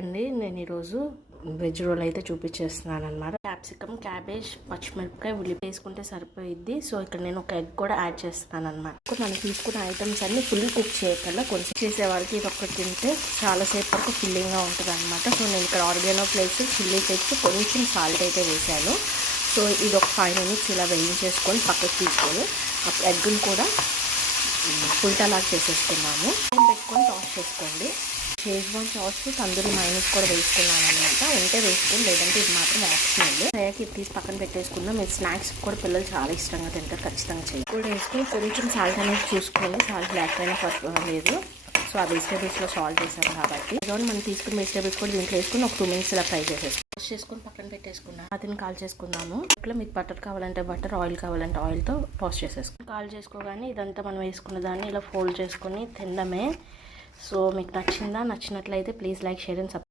అండి నేను ఈరోజు వెజ్ రోల్ అయితే చూపించేస్తున్నాను అనమాట. క్యాప్సికమ్, క్యాబేజ్, పచ్చిమిరపకాయ, ఉల్లిపాయ వేసుకుంటే సరిపోయిద్ది. సో ఇక్కడ నేను ఒక ఎగ్ కూడా యాడ్ చేస్తున్నాను అనమాట. మనం తీసుకున్న ఐటమ్స్ అన్ని ఫుల్ కుక్ చేయకుండా కొంచెం చేసే వాళ్ళకి ఇది ఒక్కటి తింటే చాలాసేపు వరకు ఫిల్లింగ్గా ఉంటుంది అనమాట. సో నేను ఇక్కడ ఆర్గానో ప్లేస్, చిల్లీ ఫ్లేక్స్, కొంచెం సాల్ట్ అయితే వేసాను. సో ఇది ఒక 5 minutes ఇలా వేయించేసుకొని పక్కకు తీసుకొని ఎగ్గును కూడా పుల్టాలాగా చేసేసుకున్నాము. పెట్టుకొని టాస్ చేసుకోండి. షేజ్వాన్ సాస్, తందూరి మైనస్ కూడా వేసుకున్నాను అనమాట. ఉంటే వేసుకుని, లేదంటే ఇది మాత్రం ఆప్షనల్. ఫ్రైకి తీసి పక్కన పెట్టేసుకుందాం. మీరు స్నాక్స్ కూడా పిల్లలు చాలా ఇష్టంగా తింటారు, ఖచ్చితంగా చేయండి. కూడా వేసుకొని కొంచెం సాల్ట్ అనేది చూసుకోండి. సాల్ట్ బ్లాక్ అయినా పర్వాలేదు. సో ఆ వెజిటేబుల్స్లో సాల్ట్ వేసాను కాబట్టి మనం తీసుకున్న వెజిటేబుల్స్ కూడా దీంట్లో వేసుకుని ఒక 2 minutes ఇలా ఫ్రై చేసుకొని పక్కన పెట్టేసుకున్నాను. అతను కాల్ చేసుకుందాము. ఇట్లా మీకు బటర్ కావాలంటే బటర్, ఆయిల్ కావాలంటే ఆయిల్తో టాస్ట్ చేసేసుకుని కాల్ చేసుకోగానే ఇదంతా మనం వేసుకున్న దాన్ని ఇలా ఫోల్డ్ చేసుకొని తినడమే. సో మీకు నచ్చిందా? నచ్చినట్లయితే please like, share and subscribe.